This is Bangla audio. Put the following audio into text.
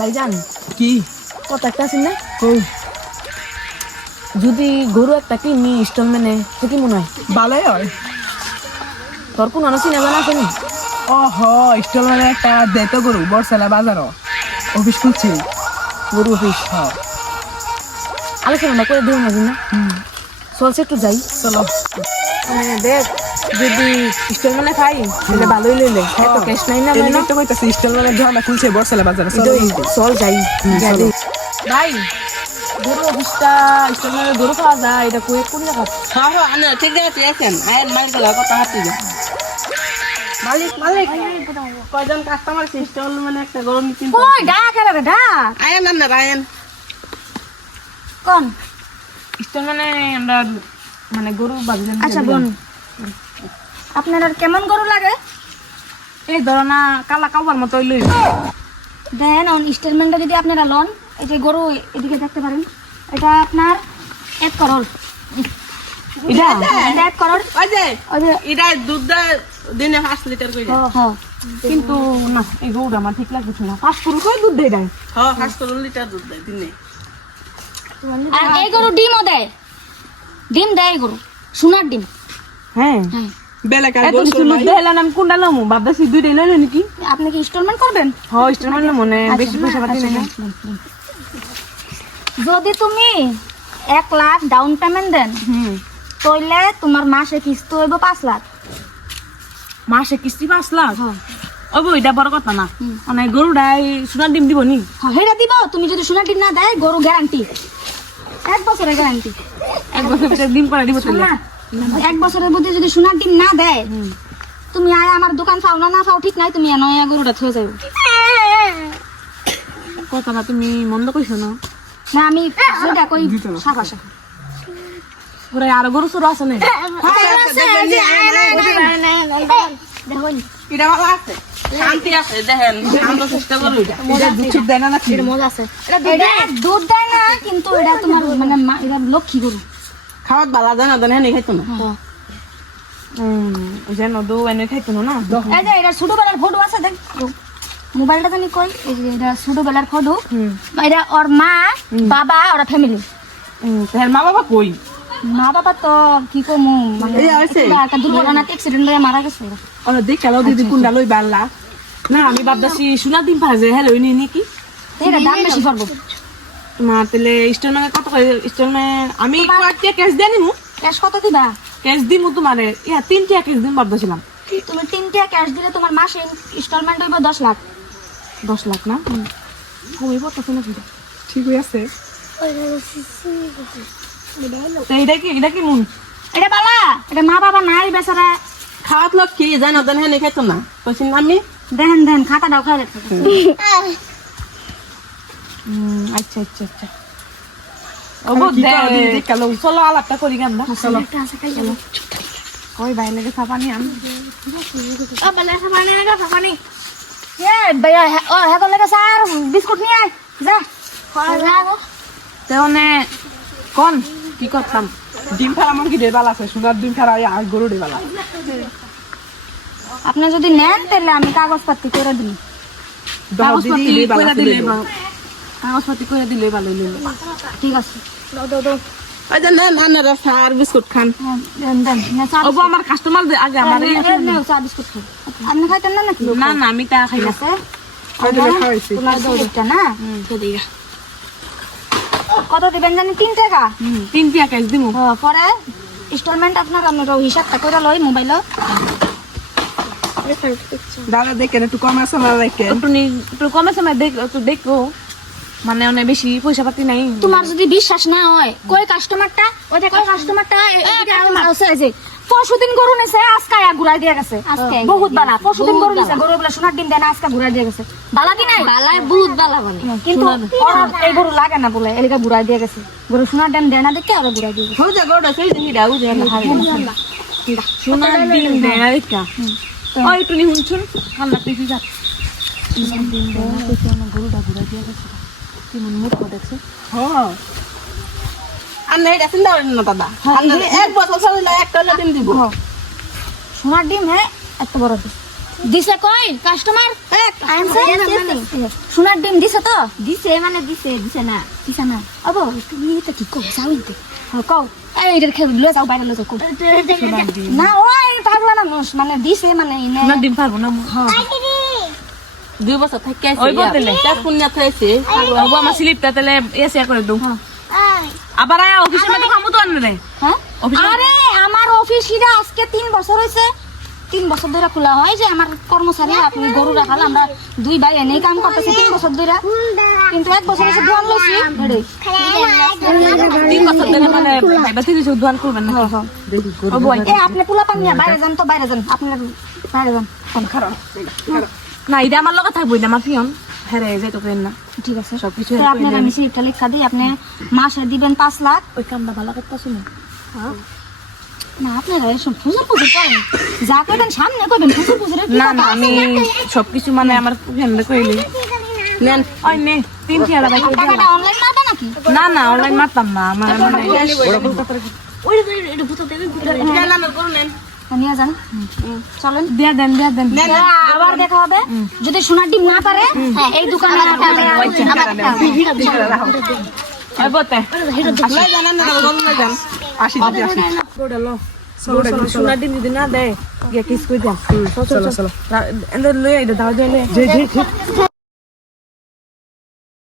ভাইজান কি কত একটা আছেন না কই যদি গরু একটা কিনি ইনস্টলমেন্টে তো কি মনে হয় ভালোই হয় তোর কোন অনেক চিনা জানা আছে নি ওহ স্টল মানে একটা দেতো গরু বরসালা বাজার অফিস খুলছি গরু অফিস আলোচনাটা করে দিও না না চলছে একটু যাই চলো দেখ যদি ইনস্টলমেন্টে খাই তাহলে ভালোই লইলে এত ক্যাশ নাই না এমনি তো কইতাছি স্টল মানে ঝর্ণা খুলছে বরসালা বাজার চলো চল যাই চলো। ভাই গরু অফিসটা ইনস্টলমেন্টে গরু খাওয়া যায় এটা কই কোন জায়গা হ্যাঁ হ্যাঁ আনে ঠিক আছে আছেন আয়েন মালিক লাগা কথা হাতি যা মালিক মালিক কয়জন কাস্টমার সিস্টেম মানে একটা গরম নিতেন কই ডাক এরা ডাক আয়েন না আয়েন কোন ইনস্টলমেন্টে আমরা মানে গরু বাজলেন আচ্ছা বোন আপনার আর কেমন গরু লাগে এই ধরো না কালা কাউবার মতো লই দেন অন ইনস্টলমেন্টে যদি আপনারা লোন এই যে গরু এদিকে দেখতে পারেন এটা আপনার 1 করোড় এটা এটা 1 করোড় ওই যে ওই যে এটা দুধ দেয় দিনে 5 লিটার করে হ্যাঁ কিন্তু না এই গরুটা আমার ঠিক লাগছে না 5 পুরো কই দুধ দেয় দেয় হ্যাঁ 5 লিটার দুধ দেয় দিনে আর এই গরু ডিমও দেয় ডিম দেয় এই গরু সোনার ডিম হ্যাঁ হ্যাঁ বেলাকার এত কিছু দুধ দেয়লাম আমি কোনটা লমু বাদাসি দুইটাই লইলো নাকি আপনি কি ইনস্টলমেন্ট করবেন হ্যাঁ ইনস্টলমেন্ট মনে বেশি পয়সা পাতি আচ্ছা, নেই যদি তুমি 1 লাখ ডাউন পেমেন্ট দেন তাহলে তোমার মাসে কিস্তি হইব 5 লাখ মাসে কিস্তি 5 লাখ হ্যাঁ ওই বই এটা বড় কথা না মানে গরুটাই সোনার ডিম দিব নি হেরা দিব তুমি যদি সোনার ডিম না দেয় গরু গ্যারান্টি 1 বছরের গ্যারান্টি এক বছর ভিতরে ডিম করে দিব তাহলে না 1 বছরের মধ্যে যদি সোনার ডিম না দেয় তুমি আয় আমার দোকান পাও না পাও ঠিক নাই তুমি নয়া গরুটা থয়ে যাবে কথাটা তুমি মন্দ কইছো না না আমি যেটা কই সাফা সাফা পুরো আর গরু চুরো আছে না দেখো এটা ভালো আছে শান্তি আছে দেখেন আমরা চেষ্টা করি এটা এটা দুধ দেয় না নাকি মজা আছে এটা দুধ দেয় না কিন্তু এটা তোমার মানে এটা লক্ষ্মী গরু খাওয়াত ভালো জানা দেন হ্যাঁ খাইতো না যেন দু এনে খাইতো না এই যে এটা ছোটবেলার ফটো আছে দেখ মোবাইলটা জানি কই এই যে এটা ছোটবেলার ফটো এটা ওর মা বাবা ওর ফ্যামিলি তার মা বাবা কই মা বাবা তো কি কমু মানে এই আছে। একটা দুর্ঘটনাতে অ্যাক্সিডেন্ট হয়ে মারা গেছে ওরা। ওরা দেখ খেলো দিদি কুন্ডা লই বাল্লা না আমি ভাবতেছি সোনার ডিম পাওয়া হ্যাঁ লই নি কি এটা দাম বেশি পড়বো তোমার তাহলে ইনস্টলমেন্ট কত করে ইনস্টলমেন্ট আমি কয়েকটা ক্যাশ দিয়ে নিমু ক্যাশ কত দিবা ক্যাশ দিমু তোমার ইয়া 3টা ক্যাশ দিন ভাবতেছিলাম তুমি 3টা ক্যাশ দিলে তোমার মাসে ইনস্টলমেন্ট হইব 10 লাখ 10 লাখ না কমই পড়তেছে না কিন্তু ঠিক আছে তো এটা কি মন এটা বালা এটা মা বাবা নাই বেচারা খাওয়াত লোক কি জানা দেন হ্যাঁ খাইতো না কইছেন আমি দেন দেন খাতা দাও খাই রাখতে আচ্ছা আচ্ছা আচ্ছা ওগো কি করো দিদি, দেখ খেলো। চলো আলাপটা করি গান না চলো একটা আছে খাই যাবো কই বাইরে লেগে সাবানি আন ও বালা সাবানে লাগা সাবানি এ ভাইয়া ও হ্যাঁ তো লাগা স্যার বিস্কুট নিয়ে আয় যা যা গো তেনে কোন কি করতাম ডিম ফেলা মন কি ডেবাল আছে সোনার ডিম ফেলা আর গরু ডেবালা আপনি যদি নেন তাহলে আমি কাগজপত্র করে দিই কাগজপাতি দিদি কইরা দিলে ডেবালা কাগজপাতি কইরা দিলে ভালো হইলো ঠিক আছে দাও দাও দাও ওই যে নেন আনারা সার বিস্কুট খান হ্যাঁ, দেন দেন না চা ওগো আমার কাস্টমার আগে আমার চা বিস্কুট খাই আপনি খাইতেন না নাকি না না আমি তা খাই ঠিক না আছে খাইতে খাওয়াইছি তোমার দুধটা না তো দিগা কত দিবেন জানি 3 টাকা 3টা ক্যাশ দিমু পরে ইনস্টলমেন্ট আপনার আপনার হিসাবটা করে লই মোবাইলও দাদা দেখেন একটু কম আছে আমার দেখেন একটু কমে সময় একটু দেখো মানে অনেক বেশি পয়সা পাতি নাই তোমার যদি বিশ্বাস না হয় কই কাস্টমারটা ওই যে কই কাস্টমারটা আছে যে পরশুদিন গরু নেছে আজকে ঘুরাই দিয়ে গেছে বহুত বালা পরশুদিন গরু নেছে গরু বলে সোনার ডিম দেয় না আজকে ঘুরাই দিয়ে গেছে বালা কি নাই বালায় বহুত বালা মানে কিন্তু ওর এই গরু লাগে না বলে এলাকা ঘুরাই দিয়ে গেছে গরু সোনার ডিম দেয় না দেখে ওরা ঘুরাই দিয়ে গেছে হয়ে যা গোটা সেই দিন দাও যে সোনার ডিম দেয় না দেখা ওই একটু নি শুনছুন ঠান্ডা পেছি যা সোনার ডিম দেয় না দেখে আমার গরুটা ঘুরাই দিয়ে গেছে কেমন মূর্খ দেখছে হ্যাঁ আর নাই এটা চিন্তা করেন না দাদা আর এক বছর চলে এক টাকা দিন দিব সোনার ডিম হ্যাঁ এত বড় ডিম দিছে কই কাস্টমার আনছে সোনার ডিম দিছে তো দিছে মানে দিছে না দিছে না আবো তুমি এটা কি কও যাওইতে কও এই এর খেল লয়ে যাও বাইরে লয়ে যাও কও না ওই পাগলা না মোস মানে দিছে মানে ইনে না ডিম পারবো না হ্যাঁ 2 বছর থেকে ওই বদলে। পুণ্য থাইছে বাবু আমার স্লিপটা তাহলে এসে করে দাও আবার আয়া অফিসের মধ্যে কামও তো আনলে হ্যাঁ অফিসে- আরে আমার অফিস এটা আজকে 3 বছর হইছে 3 বছর ধরে খোলা হয় যে আমার কর্মচারী আপনি গরু রাখাল আমরা দুই ভাই এনেই কাম করতেছি 3 বছর ধরে কিন্তু 1 বছর হইছে দোয়ান লইছি এডে 3 বছর ধরে মানে ভাইবা থেকে দোয়ান করবেন না ও বই এ আপনি পোলা পান নিয়া বাইরে যান তো বাইরে যান আপনারা বাইরে যান কোন খারাপ না এটা আমার লগে থাকবই না আমার পিয়ন হেরে যাইতো কেন না ঠিক আছে সবকিছু তো আপনার আমি সিটটা লেখা দিই আপনি মাসে দিবেন 5 লাখ ওই কামটা ভালো করতেছ না না আপনারা এসব ফুজুর ফুজুর করেন যা করবেন সামনে করবেন ফুজুর ফুজুরের কি না কথা না আছে? আমি সবকিছু মানে আমার ফ্রেন্ড কইলি নেন ওই নে 3 টিয়ালা ভাই টাকাটা অনলাইন মারবে নাকি না না অনলাইন মারতাম না আমার মানে জানানো করুন নেন তো নিয়ে যান চলেন দিয়া দেন আবার দেখা হবে যদি সোনার ডিম না পারে এই দোকানে ওই বতে লয় জানানো করুন না জান আসি দিদি আসি সোনার ডিম যদি না দেয় গিয়ে কিস কই দেন চলো চলো এন্ড লই এটা দাও দে